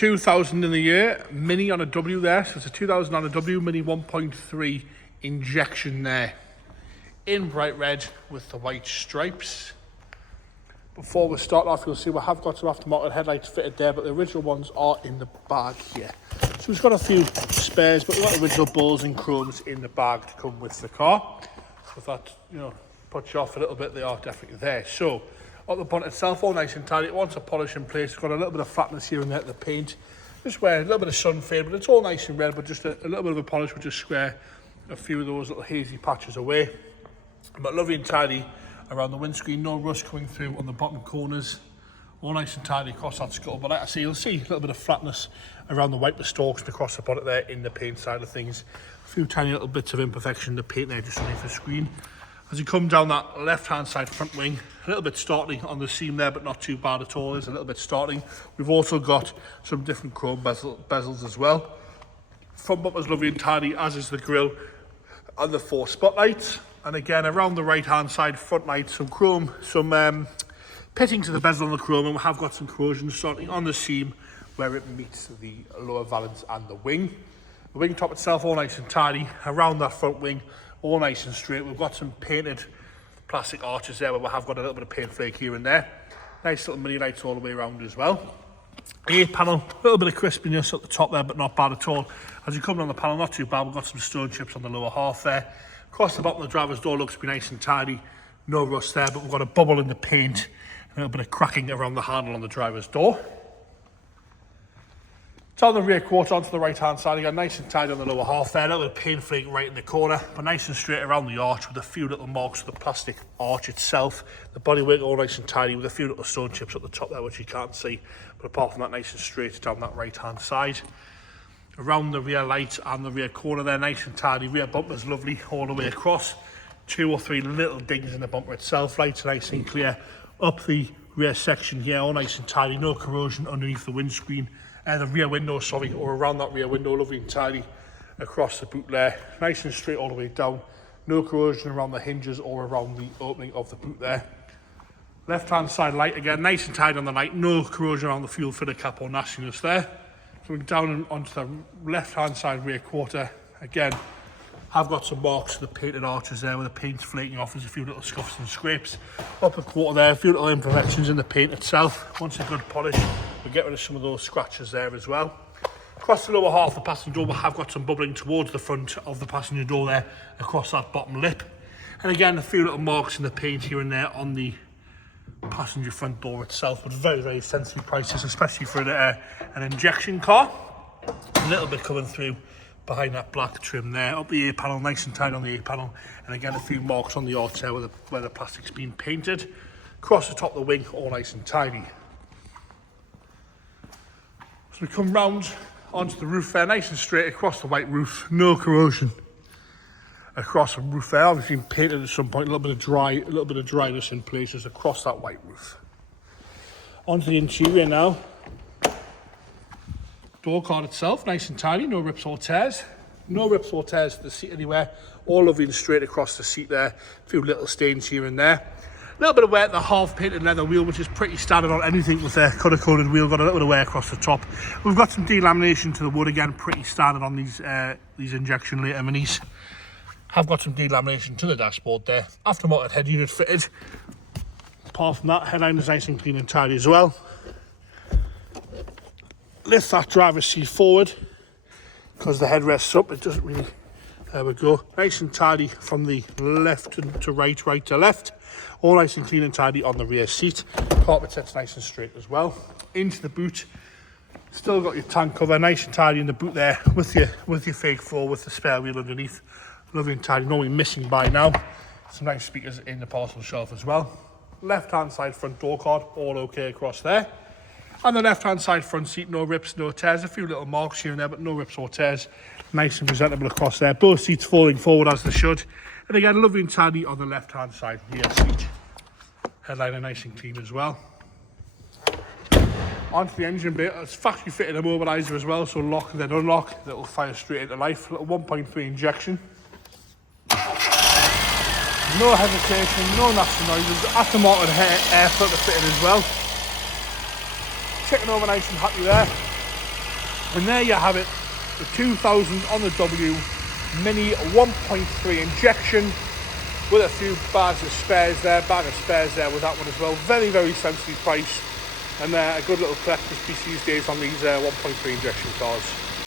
2,000 in the year, Mini on a W there, so it's a 2,000 on a W, Mini 1.3 injection there. In bright red with the white stripes. Before we start off, you'll see we have got some aftermarket headlights fitted there, but the original ones are in the bag here. So we've got a few spares, but we've got original balls and chromes in the bag to come with the car. So if that, puts you off a little bit, they are definitely there. So, on the bonnet itself, all nice and tidy. It wants a polish in place. It's got a little bit of flatness here and there at the paint. Just where a little bit of sun fade, but it's all nice and red, but just a little bit of a polish would just square a few of those little hazy patches away. But lovely and tidy around the windscreen, no rust coming through on the bottom corners. All nice and tidy across that skull. But like I say, you'll see a little bit of flatness around the wiper stalks and across the bonnet there in the paint side of things. A few tiny little bits of imperfection in the paint there just underneath the screen. As you come down that left-hand side front wing, a little bit startling on the seam there, but not too bad at all. It's a little bit startling. We've also got some different chrome bezels as well. Front bumper's lovely and tidy, as is the grille and the 4 spotlights. And again, around the right-hand side front light, some chrome, some pitting to the bezel on the chrome, and we have got some corrosion starting on the seam where it meets the lower valance and the wing. The wing top itself all nice and tidy. Around that front wing, all nice and straight. We've got some painted plastic arches there where we have got a little bit of paint flake here and there. Nice little mini lights all the way around as well. A-panel, a little bit of crispiness at the top there, but not bad at all. As you come down the panel, not too bad. We've got some stone chips on the lower half there. Across the bottom of the driver's door looks to be nice and tidy. No rust there, but we've got a bubble in the paint. A little bit of cracking around the handle on the driver's door. Down the rear quarter onto the right-hand side, again, nice and tidy on the lower half there. A little bit of paint flake right in the corner, but nice and straight around the arch with a few little marks of the plastic arch itself. The bodywork all nice and tidy with a few little stone chips at the top there, which you can't see. But apart from that, nice and straight down that right-hand side. Around the rear light and the rear corner there, nice and tidy. Rear bumper's lovely all the way across. 2 or 3 little dings in the bumper itself. Lights nice and clear. Up the rear section here, all nice and tidy. No corrosion underneath the windscreen. The rear window, or around that rear window, lovely and tidy across the boot there. Nice and straight all the way down. No corrosion around the hinges or around the opening of the boot there. Left-hand side light, again, nice and tidy on the light. No corrosion around the fuel filter cap or nastiness there. Going down onto the left-hand side rear quarter, again, I've got some marks of the painted arches there where the paint's flaking off. There's a few little scuffs and scrapes. Upper quarter there, a few little imperfections in the paint itself. Once a good polish, we get rid of some of those scratches there as well. Across the lower half of the passenger door, we have got some bubbling towards the front of the passenger door there, across that bottom lip. And again, a few little marks in the paint here and there on the passenger front door itself, but very, very sensible prices, especially for an injection car. A little bit coming through behind that black trim there. Up the A-panel, nice and tight on the A-panel, and again a few marks on the arch there where the plastic's been painted. Across the top of the wing, all nice and tidy. So we come round onto the roof there, nice and straight across the white roof, no corrosion across the roof there. Obviously been painted at some point, a little bit of dryness in places across that white roof. Onto the interior now. Door card itself, nice and tidy, no rips or tears. No rips or tears to the seat anywhere. All lovely and straight across the seat there. A few little stains here and there. A little bit of wear at the half painted leather wheel, which is pretty standard on anything with a colour-coded wheel. Got a little bit of wear across the top. We've got some delamination to the wood, again, pretty standard on these injection later minis. Have got some delamination to the dashboard there. Aftermarket head unit fitted. Apart from that, headline is nice and clean and tidy as well. Lift that driver's seat forward because the head rests up. It doesn't really. There we go. Nice and tidy from the left to right, right to left. All nice and clean and tidy on the rear seat. Carpet set's nice and straight as well. Into the boot. Still got your tank cover, nice and tidy in the boot there with your fake floor with the spare wheel underneath. Lovely and tidy. Normally missing by now. Some nice speakers in the parcel shelf as well. Left-hand side front door card, all okay across there. On the left-hand side front seat, no rips, no tears. A few little marks here and there, but no rips or tears. Nice and presentable across there. Both seats falling forward as they should. And again, lovely and tidy on the left-hand side rear seat. Headliner nice and clean as well. Onto the engine bay. It's factory fitted immobiliser as well, so lock and then unlock. That'll fire straight into life. A little 1.3 injection. No hesitation, no nasty noises. Aftermarket air filter fitted as well. Checking over nice and happy there. And there you have it, the 2000 on the W Mini 1.3 injection with a few bag of spares there with that one as well. Very, very sensibly priced, and a good little collector's piece these days on these 1.3 injection cars.